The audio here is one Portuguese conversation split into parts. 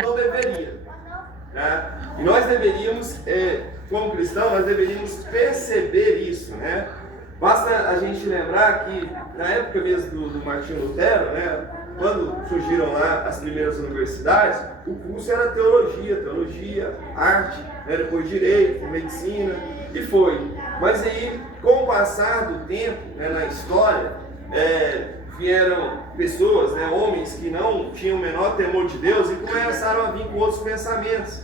Não deveria, né? E nós deveríamos, como cristãos, nós deveríamos perceber isso, né? Basta a gente lembrar que na época mesmo do Martinho Lutero, né, quando surgiram lá as primeiras universidades, o curso era teologia, arte, né, depois direito, medicina, e foi. Mas aí, com o passar do tempo, né, na história, vieram pessoas, né, homens que não tinham o menor temor de Deus e começaram a vir com outros pensamentos.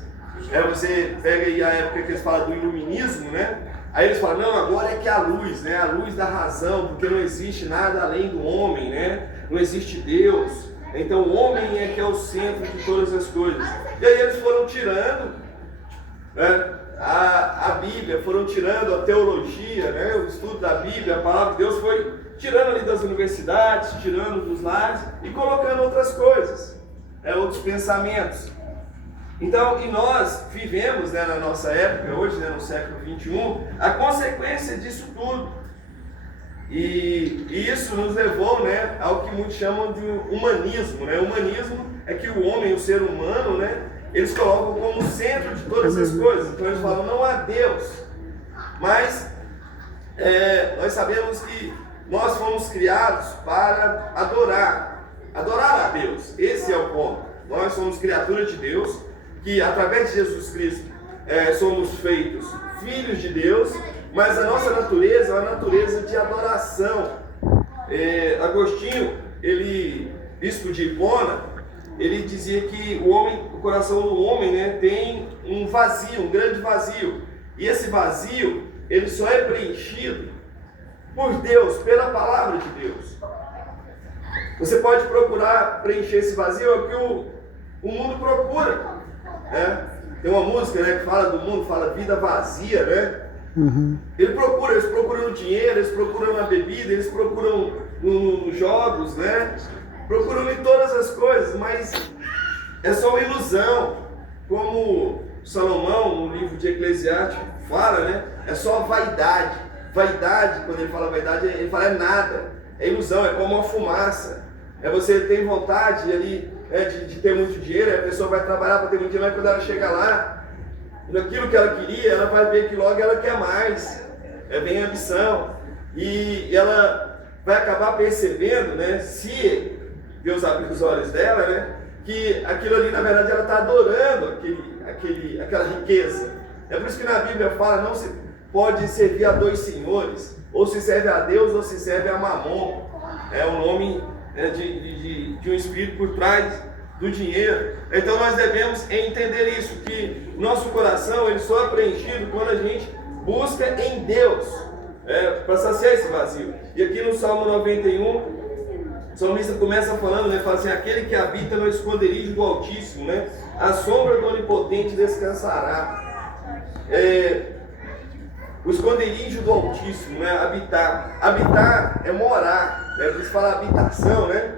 Você pega aí a época que eles falam do iluminismo, né? Aí eles falam, não, agora é que a luz, né? A luz da razão, porque não existe nada além do homem, né? Não existe Deus. Então o homem é que é o centro de todas as coisas. E aí eles foram tirando, né, a Bíblia, foram tirando a teologia, né? O estudo da Bíblia, a palavra de Deus foi tirando ali das universidades, tirando dos lares e colocando outras coisas, outros pensamentos. Então, e nós vivemos, né, na nossa época, hoje, né, no século XXI, a consequência disso tudo. E isso nos levou, né, ao que muitos chamam de humanismo, né? O humanismo é que o homem, o ser humano, né, eles colocam como centro de todas as coisas. Então eles falam, não há Deus. Mas nós sabemos que nós fomos criados para adorar a Deus. Esse é o ponto. Nós somos criaturas de Deus, que através de Jesus Cristo somos feitos filhos de Deus, mas a nossa natureza é uma natureza de adoração. Agostinho, bispo de Hipona, ele dizia que o coração do homem, né, tem um vazio, um grande vazio. E esse vazio, ele só é preenchido por Deus, pela palavra de Deus. Você pode procurar preencher esse vazio, é o que o mundo procura. Tem uma música, né, que fala do mundo, fala vida vazia, né? Uhum. Eles procuram no dinheiro, eles procuram na bebida, eles procuram nos jogos, né? Procuram em todas as coisas, mas é só uma ilusão. Como Salomão, no livro de Eclesiastes, fala, né? É só vaidade. Vaidade, quando ele fala vaidade, ele fala nada. É ilusão, é como uma fumaça. Você tem vontade ali, de ter muito dinheiro, a pessoa vai trabalhar para ter muito dinheiro, mas quando ela chega lá, naquilo que ela queria, ela vai ver que logo ela quer mais. Bem ambição. E ela vai acabar percebendo, né, se Deus abrir os olhos dela, né, que aquilo ali, na verdade, ela está adorando aquela riqueza. É por isso que na Bíblia fala, não se pode servir a dois senhores, ou se serve a Deus ou se serve a Mamon. É o nome de um espírito por trás do dinheiro. Então nós devemos entender isso, que nosso coração ele só é preenchido quando a gente busca em Deus, para saciar esse vazio. E aqui no Salmo 91, o salmista começa falando, né, fala assim, aquele que habita no esconderijo do Altíssimo, né, a sombra do Onipotente descansará. O esconderijo do Altíssimo, né? Habitar é morar, né? Por isso fala habitação, né?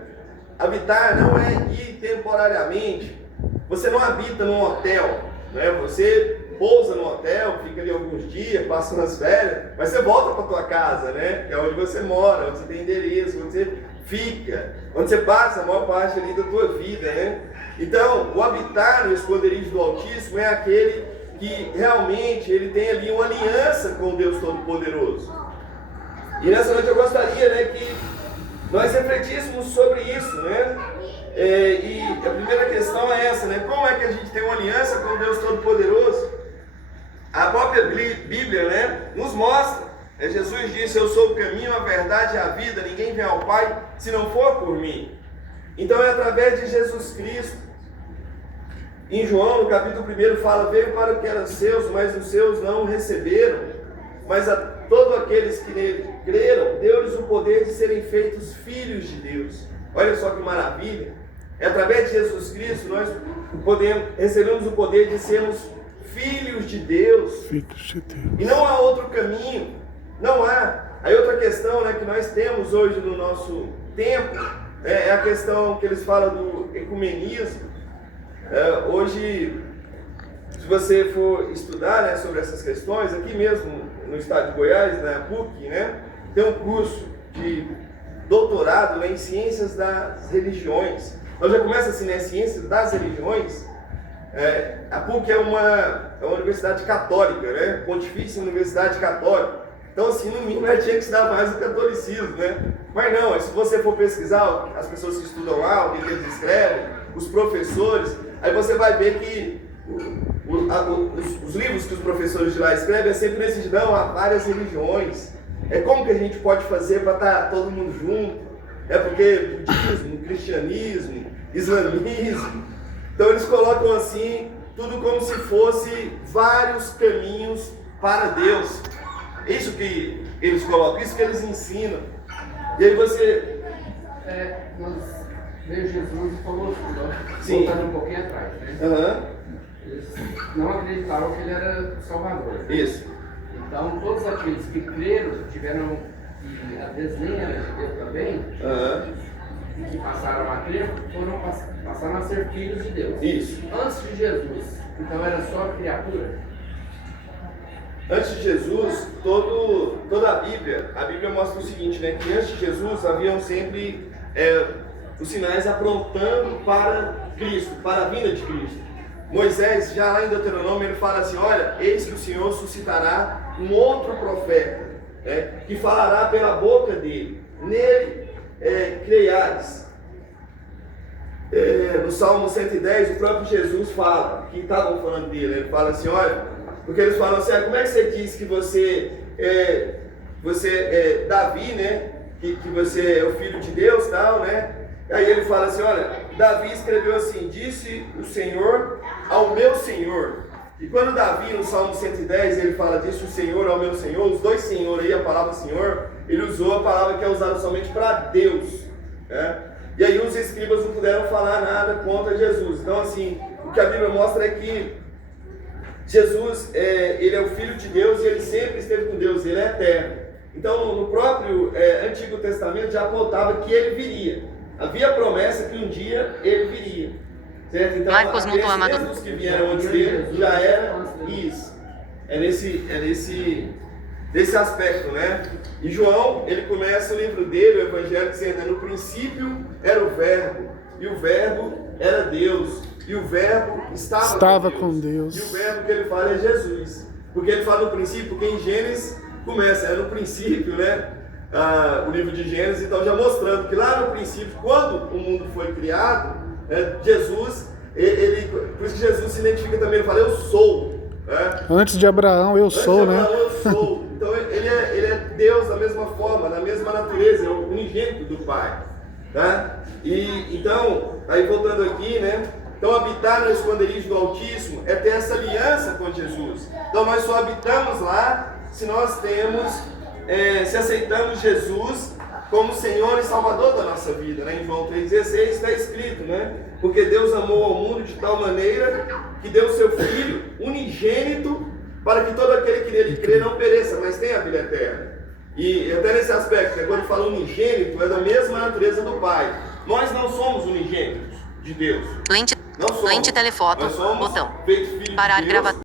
Habitar não é ir temporariamente. Você não habita num hotel, né? Você pousa no hotel, fica ali alguns dias, passa umas férias, mas você volta para tua casa, né? Que é onde você mora, onde você tem endereço, onde você fica, onde você passa a maior parte ali da tua vida, né? Então, o habitar no esconderijo do Altíssimo é aquele que realmente ele tem ali uma aliança com Deus Todo-Poderoso. E nessa noite eu gostaria, né, que nós refletíssemos sobre isso, né? E a primeira questão é essa, né? Como é que a gente tem uma aliança com Deus Todo-Poderoso? A própria Bíblia, né, nos mostra. Jesus disse, eu sou o caminho, a verdade e a vida, ninguém vem ao Pai se não for por mim. Então é através de Jesus Cristo. Em João, no capítulo 1, fala, veio para o que eram seus, mas os seus não o receberam. Mas a todos aqueles que nele creram, deu-lhes o poder de serem feitos filhos de Deus. Olha só que maravilha. Através de Jesus Cristo, nós recebemos o poder de sermos filhos de Deus. E não há outro caminho. Não há. Aí outra questão, né, que nós temos hoje no nosso tempo, é a questão que eles falam do ecumenismo. Hoje, se você for estudar, né, sobre essas questões, aqui mesmo no estado de Goiás, na PUC, né, tem um curso de doutorado, né, em ciências das religiões. Nós já começa assim, né, ciências das religiões, A PUC é uma universidade católica, né? Pontifícia Universidade Católica. Então, assim, no mínimo, tinha que estudar mais o catolicismo, né? Mas não, se você for pesquisar as pessoas que estudam lá, o que eles escrevem, os professores, aí você vai ver que os livros que os professores de lá escrevem é sempre nesse de não, há várias religiões. Como que a gente pode fazer para estar todo mundo junto? Porque budismo, cristianismo, islamismo. Então eles colocam assim, tudo como se fosse vários caminhos para Deus. Isso que eles colocam, isso que eles ensinam. E aí você... Nós veio Jesus e falou Sim. voltando um pouquinho atrás, né? Uhum. Eles não acreditavam que ele era Salvador. Isso. Então todos aqueles que creram, tiveram, e às vezes nem era judeu também, que passaram a crer, passaram a ser filhos de Deus. Isso. Antes de Jesus, então era só criatura? Antes de Jesus, toda a Bíblia mostra o seguinte, né? Que antes de Jesus haviam sempre os sinais aprontando para Cristo, para a vinda de Cristo. Moisés, já lá em Deuteronômio, ele fala assim, olha, eis que o Senhor suscitará um outro profeta, que falará pela boca dele. Nele creiares. No Salmo 110, o próprio Jesus fala, que estavam falando dele, ele fala assim, olha, porque eles falam assim, como é que você diz que você é Davi, né? Que você é o filho de Deus e tal, né? Aí ele fala assim, olha, Davi escreveu assim, disse o Senhor ao meu Senhor. E quando Davi, no Salmo 110, ele fala, disse o Senhor ao meu Senhor, os dois Senhor aí, a palavra Senhor, ele usou a palavra que é usada somente para Deus, né? E aí os escribas não puderam falar nada contra Jesus. Então assim, o que a Bíblia mostra é que Jesus, ele é o Filho de Deus e ele sempre esteve com Deus, ele é eterno. Então, no próprio Antigo Testamento já apontava que ele viria. Havia a promessa que um dia ele viria. Certo? Então, Marcos a crença dos que vieram antes dele já era isso. Nesse aspecto, né? E João, ele começa o livro dele, o Evangelho, dizendo, no princípio era o Verbo, e o Verbo era Deus. E o Verbo estava com Deus. E o verbo que ele fala é Jesus. Porque ele fala no princípio, porque em Gênesis começa, no princípio, né? O livro de Gênesis, então já mostrando que lá no princípio, quando o mundo foi criado, Jesus, por isso que Jesus se identifica também, ele fala, eu sou. Antes de Abraão, eu sou, né? Eu sou. Então ele é Deus da mesma forma, da mesma natureza, é o unigênito do Pai. Tá? E então, aí voltando aqui, né? Então, habitar no esconderijo do Altíssimo é ter essa aliança com Jesus. Então, nós só habitamos lá se nós se aceitamos Jesus como Senhor e Salvador da nossa vida, né? Em João 3,16 está escrito, né? Porque Deus amou ao mundo de tal maneira que deu o seu Filho unigênito para que todo aquele que nele crê não pereça, mas tenha a vida eterna. E até nesse aspecto, quando fala unigênito, é da mesma natureza do Pai. Nós não somos unigênitos de Deus. Lente telefoto, botão. Parar gravação.